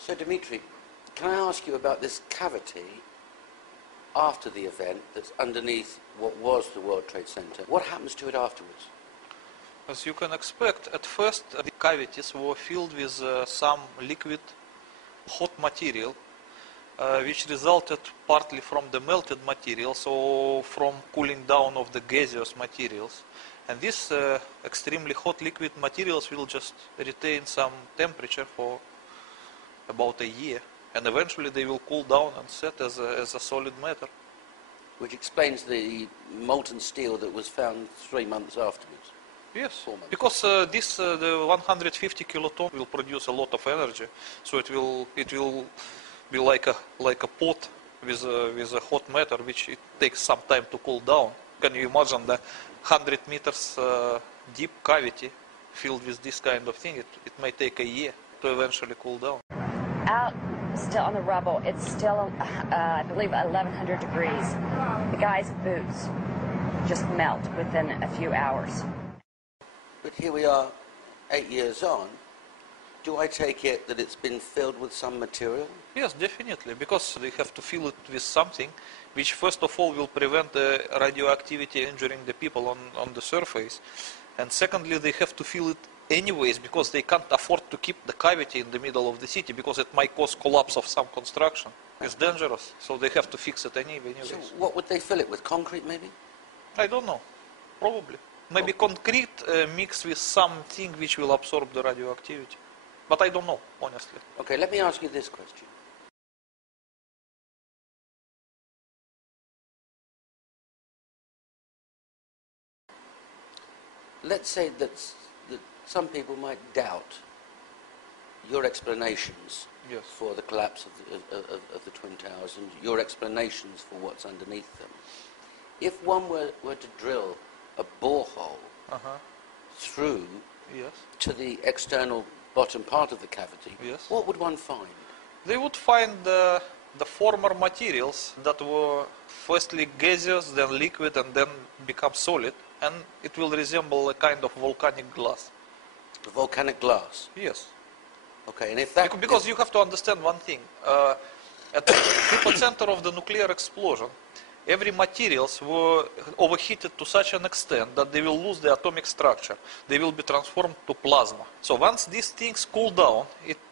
So Dimitri, can I ask you about this cavity after the event that's underneath what was the World Trade Center? What happens to it afterwards? As you can expect, at first the cavities were filled with some liquid hot material, which resulted partly from the melted material, so from cooling down of the gaseous materials. And this extremely hot liquid materials will just retain some temperature for about a year, and eventually they will cool down and set as a solid matter. Which explains the molten steel that was found 3 months afterwards. Yes, 4 months. because the 150 kiloton will produce a lot of energy, so it will be like a pot with a hot matter, which it takes some time to cool down. Can you imagine the 100 meters deep cavity filled with this kind of thing? It may take a year to eventually cool down. Out still on the rubble, it's still, I believe, 1100 degrees. The guy's boots just melt within a few hours. But here we are, 8 years on. Do I take it that it's been filled with some material? Yes, definitely, because they have to fill it with something which first of all will prevent the radioactivity injuring the people on the surface. And secondly, they have to fill it anyways, because they can't afford to keep the cavity in the middle of the city, because it might cause collapse of some construction. It's dangerous, so they have to fix it anyways. So what would they fill it with? Concrete, maybe? I don't know. Probably. Maybe concrete mixed with something which will absorb the radioactivity. But I don't know, honestly. Okay, let me ask you this question. Let's say that some people might doubt your explanations Yes. for the collapse of the Twin Towers and your explanations for what's underneath them. If one were to drill a borehole through Yes. to the external bottom part of the cavity, Yes. what would one find? They would find the former materials that were firstly gaseous, then liquid, and then become solid, and it will resemble a kind of volcanic glass. The volcanic glass? Yes. Okay, and if that... Because you have to understand one thing. At the epicenter of the nuclear explosion, every materials were overheated to such an extent that they will lose the atomic structure. They will be transformed to plasma. So once these things cool down,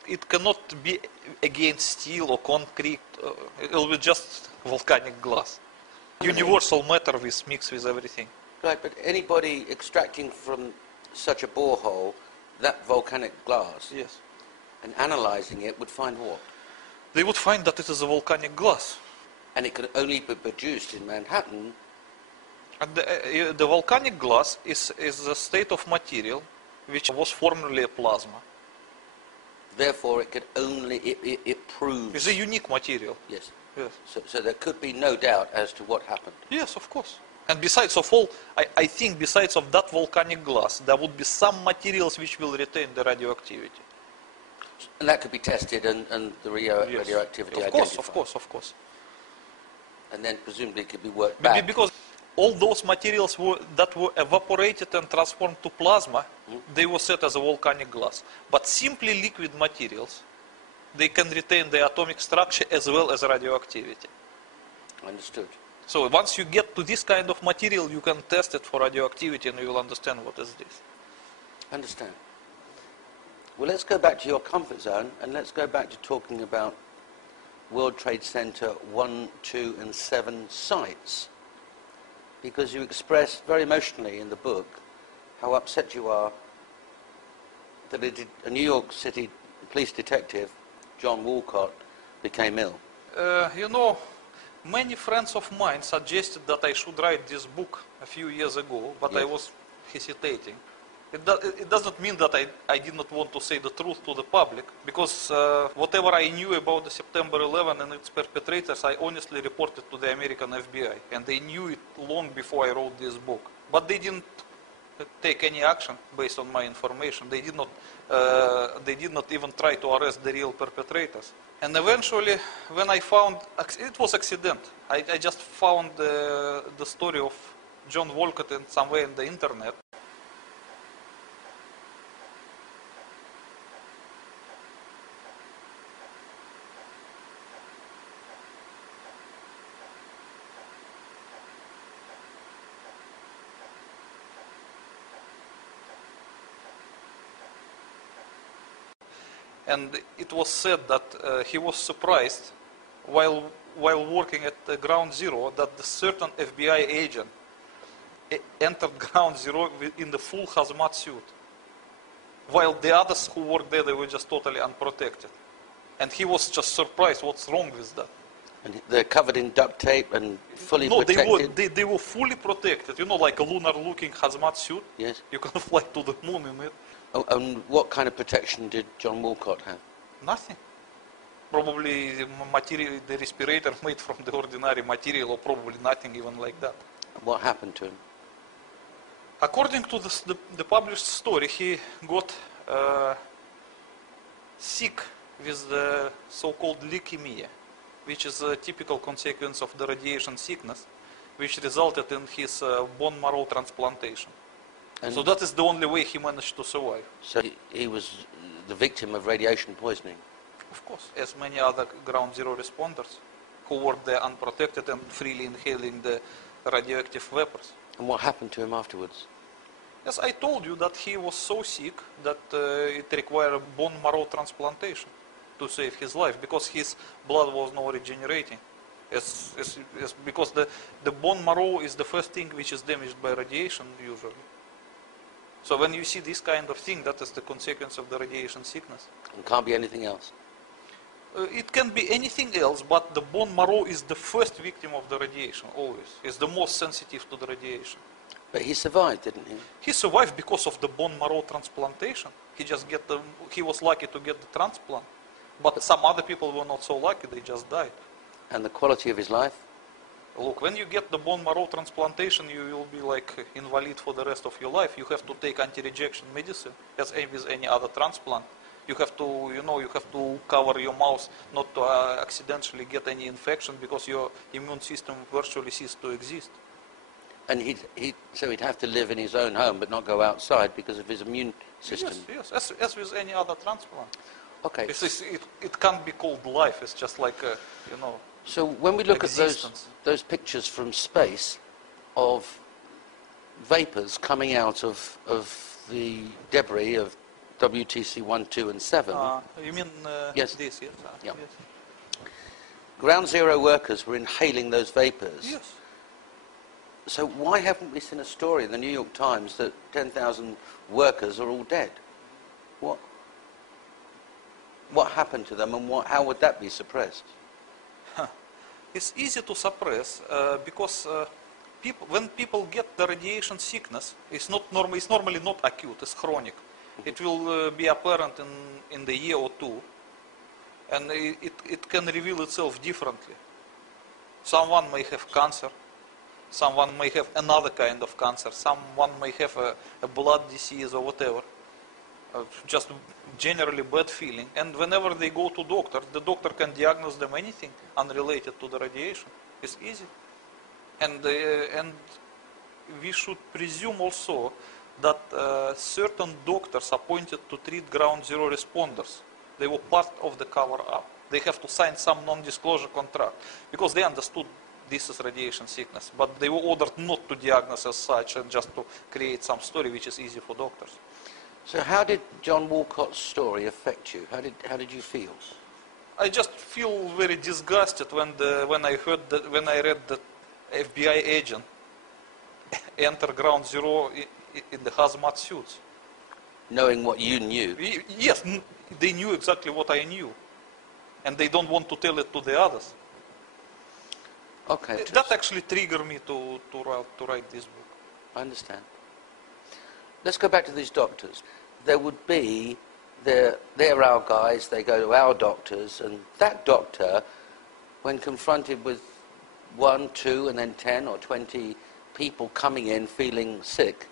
it cannot be again steel or concrete. It will be just volcanic glass. Universal matter mixed with everything. Right, but anybody extracting from such a borehole that volcanic glass Yes. and analysing it would find what? They would find that it is a volcanic glass. And it could only be produced in Manhattan. And the volcanic glass is a state of material which was formerly a plasma. Therefore, it could only, it proves... It's a unique material. Yes. Yes. So there could be no doubt as to what happened. Yes, of course. And besides of all, I think besides of that volcanic glass, there would be some materials which will retain the radioactivity. And that could be tested and the radioactivity identified. Of course. And then presumably it could be worked back. Because all those materials that were evaporated and transformed to plasma, they were set as a volcanic glass. But simply liquid materials, they can retain the atomic structure as well as radioactivity. Understood. So once you get to this kind of material, you can test it for radioactivity and you will understand what is this. Understand. Well, let's go back to your comfort zone and let's go back to talking about World Trade Center 1, 2 and 7 sites. Because you express very emotionally in the book how upset you are that a New York City police detective, John Walcott, became ill. Many friends of mine suggested that I should write this book a few years ago, but Yes. I was hesitating. It doesn't mean that I did not want to say the truth to the public, because whatever I knew about the September 11 and its perpetrators, I honestly reported to the American FBI, and they knew it long before I wrote this book. But they didn't take any action based on my information. They did not even try to arrest the real perpetrators. And eventually, when I found, it was accident. I just found the story of John Walcott somewhere in the internet. And it was said that he was surprised while working at Ground Zero that the certain FBI agent entered Ground Zero in the full hazmat suit, while the others who worked there, they were just totally unprotected. And he was just surprised, what's wrong with that? And they're covered in duct tape and fully No, protected? they were fully protected. You know, like a lunar-looking hazmat suit. Yes. You can fly to the moon in it. Oh, and what kind of protection did John Walcott have? Nothing. Probably the respirator made from the ordinary material, or probably nothing even like that. What happened to him? According to the published story, he got sick with the so-called leukemia, which is a typical consequence of the radiation sickness, which resulted in his bone marrow transplantation. And so that is the only way he managed to survive. So he was the victim of radiation poisoning? Of course, as many other Ground Zero responders who were there unprotected and freely inhaling the radioactive vapors. And what happened to him afterwards? Yes, I told you that he was so sick that it required a bone marrow transplantation to save his life, because his blood was not regenerating. Because the bone marrow is the first thing which is damaged by radiation usually. So when you see this kind of thing, that is the consequence of the radiation sickness. It can't be anything else? It can be anything else, but the bone marrow is the first victim of the radiation, always. It's the most sensitive to the radiation. But he survived, didn't he? He survived because of the bone marrow transplantation. He was lucky to get the transplant. But some other people were not so lucky, they just died. And the quality of his life? Look, when you get the bone marrow transplantation, you will be like invalid for the rest of your life. You have to take anti-rejection medicine, as with any other transplant. You have to, you have to cover your mouth not to accidentally get any infection, because your immune system virtually ceased to exist. And so he'd have to live in his own home but not go outside because of his immune system? Yes, as with any other transplant. Okay. It can't be called life, it's just like, So when we look existence. at those pictures from space of vapors coming out of the debris of WTC 1, 2 and 7... you mean yes. this, yes? Yeah. Yes. Ground Zero workers were inhaling those vapors. Yes. So why haven't we seen a story in the New York Times that 10,000 workers are all dead? What happened to them, and how would that be suppressed? It's easy to suppress because when people get the radiation sickness, it's normally not acute, it's chronic. It will be apparent in the year or two, and it can reveal itself differently. Someone may have cancer, someone may have another kind of cancer, someone may have a blood disease or whatever. Just generally bad feeling, and whenever they go to doctor, the doctor can diagnose them anything unrelated to the radiation. It's easy, and we should presume also that certain doctors appointed to treat Ground Zero responders, they were part of the cover-up. They have to sign some non-disclosure contract because they understood this is radiation sickness, but they were ordered not to diagnose as such and just to create some story which is easy for doctors. So how did John Walcott's story affect you? How did you feel? I just feel very disgusted when I read that FBI agent enter Ground Zero in the hazmat suits. Knowing what you knew? Yes, they knew exactly what I knew, and they don't want to tell it to the others. Okay. That actually triggered me to write this book. I understand. Let's go back to these doctors. There would be, they're our guys, they go to our doctors, and that doctor, when confronted with 1, 2, and then 10 or 20 people coming in feeling sick,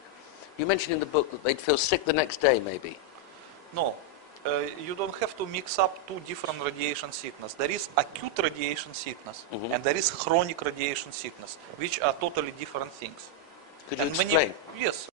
you mentioned in the book that they'd feel sick the next day, maybe. No, you don't have to mix up two different radiation sickness. There is acute radiation sickness, and there is chronic radiation sickness, which are totally different things. Could you explain? Yes.